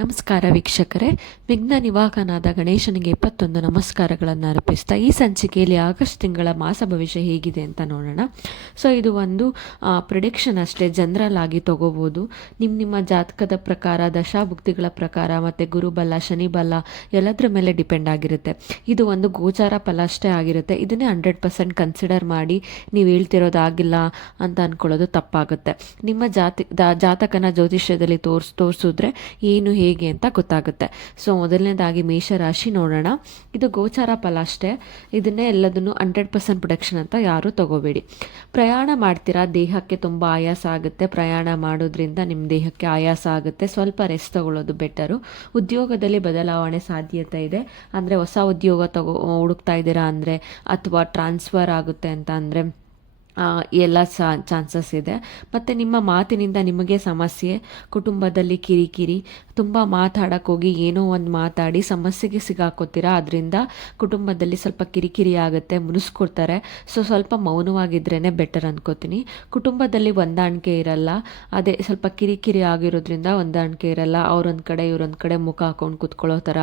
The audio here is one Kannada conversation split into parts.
ನಮಸ್ಕಾರ ವೀಕ್ಷಕರೇ, ವಿಘ್ನ ನಿವಾಹಕನಾದ ಗಣೇಶನಿಗೆ 21 ನಮಸ್ಕಾರಗಳನ್ನು ಅರ್ಪಿಸ್ತಾ ಈ ಸಂಚಿಕೆಯಲ್ಲಿ ಆಗಸ್ಟ್ ತಿಂಗಳ ಮಾಸ ಭವಿಷ್ಯ ಹೇಗಿದೆ ಅಂತ ನೋಡೋಣ. ಸೊ ಇದು ಒಂದು ಪ್ರಿಡಿಕ್ಷನ್ ಅಷ್ಟೇ, ಜನರಲ್ ಆಗಿ ತಗೋಬೋದು. ನಿಮ್ಮ ಜಾತಕದ ಪ್ರಕಾರ, ದಶಾಭುಕ್ತಿಗಳ ಪ್ರಕಾರ ಮತ್ತು ಗುರುಬಲ, ಶನಿ ಬಲ ಎಲ್ಲದರ ಮೇಲೆ ಡಿಪೆಂಡ್ ಆಗಿರುತ್ತೆ. ಇದು ಒಂದು ಗೋಚಾರ ಫಲ ಅಷ್ಟೇ ಆಗಿರುತ್ತೆ. ಇದನ್ನೇ 100% ಕನ್ಸಿಡರ್ ಮಾಡಿ ನೀವು ಹೇಳ್ತಿರೋದಾಗಿಲ್ಲ ಅಂತ ಅಂದ್ಕೊಳ್ಳೋದು ತಪ್ಪಾಗುತ್ತೆ. ನಿಮ್ಮ ಜಾತಕನ ಜ್ಯೋತಿಷ್ಯದಲ್ಲಿ ತೋರಿಸಿದ್ರೆ ಏನು ಹೇಗೆ ಅಂತ ಗೊತ್ತಾಗುತ್ತೆ. ಸೊ ಮೊದಲನೇದಾಗಿ ಮೇಷರಾಶಿ ನೋಡೋಣ. ಇದು ಗೋಚಾರ ಫಲ ಅಷ್ಟೇ, ಇದನ್ನೇ ಎಲ್ಲದನ್ನು 100% ಪ್ರೊಡಕ್ಷನ್ ಅಂತ ಯಾರೂ ತಗೋಬೇಡಿ. ಪ್ರಯಾಣ ಮಾಡ್ತೀರಾ, ದೇಹಕ್ಕೆ ತುಂಬ ಆಯಾಸ ಆಗುತ್ತೆ. ಪ್ರಯಾಣ ಮಾಡೋದ್ರಿಂದ ನಿಮ್ಮ ದೇಹಕ್ಕೆ ಆಯಾಸ ಆಗುತ್ತೆ. ಸ್ವಲ್ಪ ರೆಸ್ಟ್ ತಗೊಳ್ಳೋದು ಬೆಟರು. ಉದ್ಯೋಗದಲ್ಲಿ ಬದಲಾವಣೆ ಸಾಧ್ಯತೆ ಇದೆ. ಅಂದರೆ ಹೊಸ ಉದ್ಯೋಗ ಹುಡುಕ್ತಾ ಇದ್ದೀರಾ ಅಂದರೆ, ಅಥವಾ ಟ್ರಾನ್ಸ್ಫರ್ ಆಗುತ್ತೆ ಅಂತ ಅಂದರೆ ಎಲ್ಲ ಚಾನ್ಸಸ್ ಇದೆ. ಮತ್ತು ನಿಮ್ಮ ಮಾತಿನಿಂದ ನಿಮಗೆ ಸಮಸ್ಯೆ, ಕುಟುಂಬದಲ್ಲಿ ಕಿರಿಕಿರಿ, ತುಂಬ ಮಾತಾಡೋಕ್ಕೋಗಿ ಏನೋ ಒಂದು ಮಾತಾಡಿ ಸಮಸ್ಯೆಗೆ ಸಿಗಾಕೋತೀರಾ. ಅದರಿಂದ ಕುಟುಂಬದಲ್ಲಿ ಸ್ವಲ್ಪ ಕಿರಿಕಿರಿ ಆಗುತ್ತೆ, ಮುನಿಸ್ಕೊಡ್ತಾರೆ. ಸೊ ಸ್ವಲ್ಪ ಮೌನವಾಗಿದ್ರೇ ಬೆಟರ್ ಅನ್ಕೋತೀನಿ. ಕುಟುಂಬದಲ್ಲಿ ಹೊಂದಾಣಿಕೆ ಇರಲ್ಲ, ಅದೇ ಸ್ವಲ್ಪ ಕಿರಿಕಿರಿ ಆಗಿರೋದ್ರಿಂದ ಹೊಂದಾಣಿಕೆ ಇರಲ್ಲ. ಅವರೊಂದು ಕಡೆ ಇವರೊಂದು ಕಡೆ ಮುಖ ಹಾಕೊಂಡು ಕೂತ್ಕೊಳ್ಳೋ ಥರ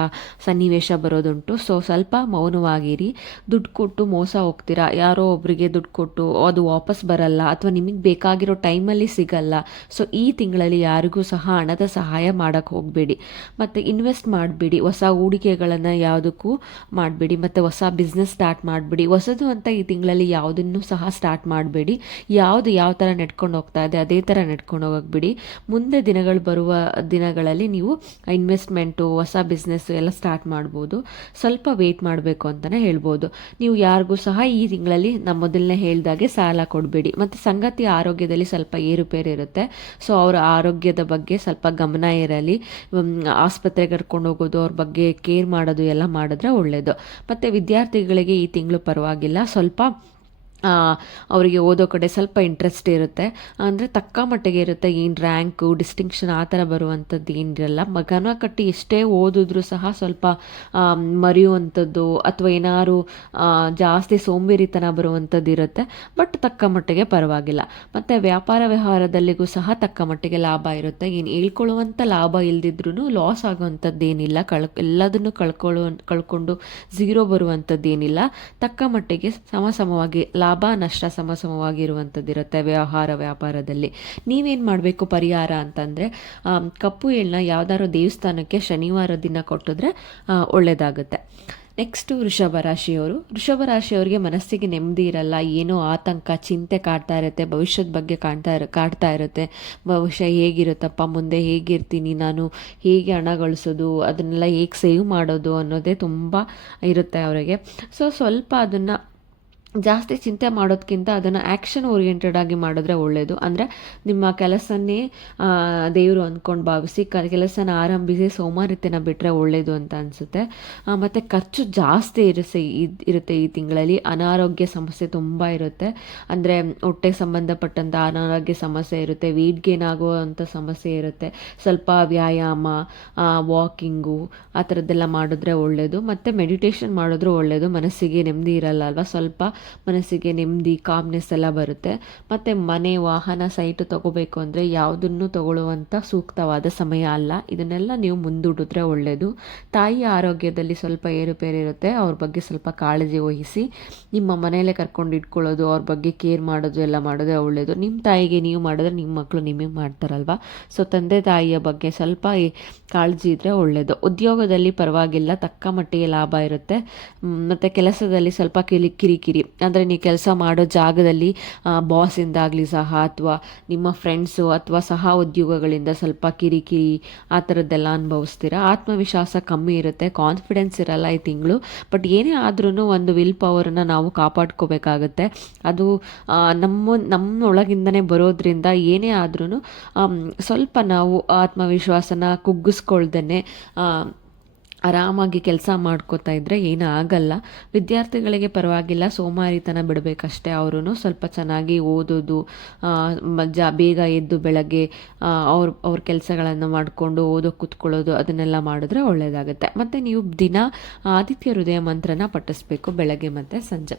ಸನ್ನಿವೇಶ ಬರೋದುಂಟು. ಸೊ ಸ್ವಲ್ಪ ಮೌನವಾಗಿರಿ. ದುಡ್ಡು ಕೊಟ್ಟು ಮೋಸ ಹೋಗ್ತೀರಾ, ಯಾರೋ ಒಬ್ಬರಿಗೆ ದುಡ್ಡು ಕೊಟ್ಟು ಅದು ವಾಪಸ್ ಬರಲ್ಲ, ಅಥವಾ ನಿಮಗೆ ಬೇಕಾಗಿರೋ ಟೈಮಲ್ಲಿ ಸಿಗಲ್ಲ. ಸೊ ಈ ತಿಂಗಳಲ್ಲಿ ಯಾರಿಗೂ ಸಹ ಹಣದ ಸಹಾಯ ಮಾಡೋಕ್ಕೆ ಹೋಗಬೇಡಿ. ಮತ್ತು ಇನ್ವೆಸ್ಟ್ ಮಾಡಬೇಡಿ, ಹೊಸ ಹೂಡಿಕೆಗಳನ್ನು ಯಾವುದಕ್ಕೂ ಮಾಡಬೇಡಿ. ಮತ್ತು ಹೊಸ ಬಿಸ್ನೆಸ್ ಸ್ಟಾರ್ಟ್ ಮಾಡಬೇಡಿ. ಹೊಸದು ಅಂತ ಈ ತಿಂಗಳಲ್ಲಿ ಯಾವುದನ್ನು ಸಹ ಸ್ಟಾರ್ಟ್ ಮಾಡಬೇಡಿ. ಯಾವ ಥರ ನೆಡ್ಕೊಂಡು ಹೋಗ್ತಾ ಇದೆ ಅದೇ ಥರ ನೆಡ್ಕೊಂಡು ಹೋಗಬೇಡಿ. ಮುಂದೆ ಬರುವ ದಿನಗಳಲ್ಲಿ ನೀವು ಇನ್ವೆಸ್ಟ್ಮೆಂಟು, ಹೊಸ ಬಿಸ್ನೆಸ್ಸು ಎಲ್ಲ ಸ್ಟಾರ್ಟ್ ಮಾಡ್ಬೋದು. ಸ್ವಲ್ಪ ವೆಯ್ಟ್ ಮಾಡಬೇಕು ಅಂತಲೇ ಹೇಳ್ಬೋದು. ನೀವು ಯಾರಿಗೂ ಸಹ ಈ ತಿಂಗಳಲ್ಲಿ ನಮ್ಮ ಮೊದಲನೇ ಹೇಳ್ದಾಗೆ ಸಾಲ ಕೊಡಬೇಡಿ. ಮತ್ತು ಸಂಗತಿ ಆರೋಗ್ಯದಲ್ಲಿ ಸ್ವಲ್ಪ ಏರುಪೇರು ಇರುತ್ತೆ. ಸೊ ಅವರ ಆರೋಗ್ಯದ ಬಗ್ಗೆ ಸ್ವಲ್ಪ ಗಮನ ಇರಲಿ. ಆಸ್ಪತ್ರೆಗೆ ಕರ್ಕೊಂಡು ಹೋಗೋದು, ಅವ್ರ ಬಗ್ಗೆ ಕೇರ್ ಮಾಡೋದು ಎಲ್ಲ ಮಾಡಿದ್ರೆ ಒಳ್ಳೆಯದು. ಮತ್ತು ವಿದ್ಯಾರ್ಥಿಗಳಿಗೆ ಈ ತಿಂಗಳು ಪರವಾಗಿಲ್ಲ. ಸ್ವಲ್ಪ ಅವರಿಗೆ ಓದೋ ಕಡೆ ಸ್ವಲ್ಪ ಇಂಟ್ರೆಸ್ಟ್ ಇರುತ್ತೆ, ಅಂದರೆ ತಕ್ಕ ಮಟ್ಟಿಗೆ ಇರುತ್ತೆ. ಏನು ರ್ಯಾಂಕು, ಡಿಸ್ಟಿಂಕ್ಷನ್ ಆ ಥರ ಬರುವಂಥದ್ದು ಏನಿರಲ್ಲ. ಮಗನ ಕಟ್ಟಿ ಎಷ್ಟೇ ಓದಿದ್ರೂ ಸಹ ಸ್ವಲ್ಪ ಮರೆಯುವಂಥದ್ದು ಅಥವಾ ಏನಾದ್ರು ಜಾಸ್ತಿ ಸೋಂಬೇರಿತನ ಬರುವಂಥದ್ದು ಇರುತ್ತೆ. ಬಟ್ ತಕ್ಕ ಮಟ್ಟಿಗೆ ಪರವಾಗಿಲ್ಲ. ಮತ್ತು ವ್ಯಾಪಾರ ವ್ಯವಹಾರದಲ್ಲಿಗೂ ಸಹ ತಕ್ಕ ಮಟ್ಟಿಗೆ ಲಾಭ ಇರುತ್ತೆ. ಏನು ಹೇಳ್ಕೊಳ್ಳುವಂಥ ಲಾಭ ಇಲ್ದಿದ್ರೂ ಲಾಸ್ ಆಗುವಂಥದ್ದು ಏನಿಲ್ಲ. ಎಲ್ಲದನ್ನು ಕಳ್ಕೊಂಡು ಝೀರೋ ಬರುವಂಥದ್ದು ಏನಿಲ್ಲ. ತಕ್ಕ ಮಟ್ಟಿಗೆ ಸಮವಾಗಿ ಲಾಭ ನಷ್ಟ ಸಮವಾಗಿರುವಂಥದ್ದಿರುತ್ತೆ ವ್ಯಾಪಾರದಲ್ಲಿ. ನೀವೇನು ಮಾಡಬೇಕು ಪರಿಹಾರ ಅಂತಂದರೆ, ಕಪ್ಪು ಎಳ್ಳನ್ನ ಯಾವ್ದಾದ್ರು ದೇವಸ್ಥಾನಕ್ಕೆ ಶನಿವಾರ ದಿನ ಕೊಟ್ಟಿದ್ರೆ ಒಳ್ಳೆಯದಾಗುತ್ತೆ. ನೆಕ್ಸ್ಟು ವೃಷಭ ರಾಶಿಯವರಿಗೆ ಮನಸ್ಸಿಗೆ ನೆಮ್ಮದಿ ಇರಲ್ಲ. ಏನೋ ಆತಂಕ, ಚಿಂತೆ ಕಾಡ್ತಾ ಇರುತ್ತೆ. ಭವಿಷ್ಯದ ಬಗ್ಗೆ ಕಾಡ್ತಾ ಇರುತ್ತೆ. ಭವಿಷ್ಯ ಹೇಗಿರುತ್ತಪ್ಪ, ಮುಂದೆ ಹೇಗಿರ್ತೀನಿ ನಾನು, ಹೇಗೆ ಹಣ ಗಳಿಸೋದು, ಅದನ್ನೆಲ್ಲ ಹೇಗೆ ಸೇವ್ ಮಾಡೋದು ಅನ್ನೋದೇ ತುಂಬ ಇರುತ್ತೆ ಅವರಿಗೆ. ಸೊ ಸ್ವಲ್ಪ ಅದನ್ನು ಜಾಸ್ತಿ ಚಿಂತೆ ಮಾಡೋದಕ್ಕಿಂತ ಅದನ್ನು ಆ್ಯಕ್ಷನ್ ಓರಿಯೆಂಟೆಡ್ ಆಗಿ ಮಾಡಿದ್ರೆ ಒಳ್ಳೆಯದು. ಅಂದರೆ ನಿಮ್ಮ ಕೆಲಸನೇ ದೇವರು ಅಂದ್ಕೊಂಡು ಭಾವಿಸಿ ಕೆಲಸನ ಆರಂಭಿಸಿ ಸೋಮಾರಿತನ ಬಿಟ್ಟರೆ ಒಳ್ಳೆಯದು ಅಂತ ಅನಿಸುತ್ತೆ. ಮತ್ತು ಖರ್ಚು ಜಾಸ್ತಿ ಇರುತ್ತೆ ಈ ತಿಂಗಳಲ್ಲಿ. ಅನಾರೋಗ್ಯ ಸಮಸ್ಯೆ ತುಂಬ ಇರುತ್ತೆ. ಅಂದರೆ ಹೊಟ್ಟೆ ಸಂಬಂಧಪಟ್ಟಂಥ ಅನಾರೋಗ್ಯ ಸಮಸ್ಯೆ ಇರುತ್ತೆ, ವೆಯ್ಟ್ ಗೇನ್ ಆಗುವಂಥ ಸಮಸ್ಯೆ ಇರುತ್ತೆ. ಸ್ವಲ್ಪ ವ್ಯಾಯಾಮ, ವಾಕಿಂಗು ಆ ಥರದ್ದೆಲ್ಲ ಮಾಡಿದ್ರೆ ಒಳ್ಳೆಯದು. ಮತ್ತು ಮೆಡಿಟೇಷನ್ ಮಾಡಿದ್ರೂ ಒಳ್ಳೆಯದು. ಮನಸ್ಸಿಗೆ ನೆಮ್ಮದಿ ಇರಲ್ಲ ಅಲ್ವಾ, ಸ್ವಲ್ಪ ಮನಸ್ಸಿಗೆ ನೆಮ್ಮದಿ, ಕಾಮ್ನೆಸ್ ಎಲ್ಲ ಬರುತ್ತೆ. ಮತ್ತು ಮನೆ, ವಾಹನ, ಸೈಟು ತಗೋಬೇಕು ಅಂದರೆ ಯಾವುದನ್ನು ತಗೊಳ್ಳುವಂಥ ಸೂಕ್ತವಾದ ಸಮಯ ಅಲ್ಲ. ಇದನ್ನೆಲ್ಲ ನೀವು ಮುಂದೂಡಿದ್ರೆ ಒಳ್ಳೆಯದು. ತಾಯಿಯ ಆರೋಗ್ಯದಲ್ಲಿ ಸ್ವಲ್ಪ ಏರುಪೇರಿರುತ್ತೆ, ಅವ್ರ ಬಗ್ಗೆ ಸ್ವಲ್ಪ ಕಾಳಜಿ ವಹಿಸಿ. ನಿಮ್ಮ ಮನೆಯಲ್ಲೇ ಕರ್ಕೊಂಡು ಇಟ್ಕೊಳ್ಳೋದು, ಅವ್ರ ಬಗ್ಗೆ ಕೇರ್ ಮಾಡೋದು ಎಲ್ಲ ಮಾಡಿದ್ರೆ ಒಳ್ಳೆಯದು. ನಿಮ್ಮ ತಾಯಿಗೆ ನೀವು ಮಾಡಿದ್ರೆ ನಿಮ್ಮ ಮಕ್ಕಳು ನಿಮಗೆ ಮಾಡ್ತಾರಲ್ವ. ಸೊ ತಂದೆ ತಾಯಿಯ ಬಗ್ಗೆ ಸ್ವಲ್ಪ ಕಾಳಜಿ ಇದ್ದರೆ ಒಳ್ಳೆಯದು. ಉದ್ಯೋಗದಲ್ಲಿ ಪರವಾಗಿಲ್ಲ, ತಕ್ಕ ಮಟ್ಟಿಗೆ ಲಾಭ ಇರುತ್ತೆ. ಮತ್ತು ಕೆಲಸದಲ್ಲಿ ಸ್ವಲ್ಪ ಕಿರಿಕಿರಿ, ಅಂದರೆ ನೀವು ಕೆಲಸ ಮಾಡೋ ಜಾಗದಲ್ಲಿ ಬಾಸಿಂದಾಗಲಿ ಸಹ, ಅಥವಾ ನಿಮ್ಮ ಫ್ರೆಂಡ್ಸು ಅಥವಾ ಸಹ ಉದ್ಯೋಗಗಳಿಂದ ಸ್ವಲ್ಪ ಕಿರಿಕಿರಿ ಆ ಥರದ್ದೆಲ್ಲ ಅನುಭವಿಸ್ತೀರಾ. ಆತ್ಮವಿಶ್ವಾಸ ಕಮ್ಮಿ ಇರುತ್ತೆ, ಕಾನ್ಫಿಡೆನ್ಸ್ ಇರಲ್ಲ ಈ ತಿಂಗಳು. ಬಟ್ ಏನೇ ಆದ್ರೂ ಒಂದು ವಿಲ್ ಪವರನ್ನು ನಾವು ಕಾಪಾಡ್ಕೋಬೇಕಾಗತ್ತೆ. ಅದು ನಮ್ಮೊಳಗಿಂದನೇ ಬರೋದ್ರಿಂದ ಏನೇ ಆದ್ರೂ ಸ್ವಲ್ಪ ನಾವು ಆತ್ಮವಿಶ್ವಾಸನ ಕುಗ್ಗಿಸ್ಕೊಳ್ದೇ ಆರಾಮಾಗಿ ಕೆಲಸ ಮಾಡ್ಕೋತಾ ಇದ್ದರೆ ಏನೂ ಆಗಲ್ಲ. ವಿದ್ಯಾರ್ಥಿಗಳಿಗೆ ಪರವಾಗಿಲ್ಲ, ಸೋಮಾರಿತನ ಬಿಡಬೇಕಷ್ಟೇ. ಅವರು ಸ್ವಲ್ಪ ಚೆನ್ನಾಗಿ ಓದೋದು, ಬೇಗ ಎದ್ದು ಬೆಳಗ್ಗೆ ಅವ್ರ ಕೆಲಸಗಳನ್ನು ಮಾಡಿಕೊಂಡು ಓದೋಕ್ಕೆ ಕೂತ್ಕೊಳ್ಳೋದು, ಅದನ್ನೆಲ್ಲ ಮಾಡಿದ್ರೆ ಒಳ್ಳೆಯದಾಗುತ್ತೆ. ಮತ್ತು ನೀವು ದಿನ ಆದಿತ್ಯ ಹೃದಯ ಮಂತ್ರನ ಪಠಿಸ್ಬೇಕು ಬೆಳಗ್ಗೆ ಮತ್ತು ಸಂಜೆ.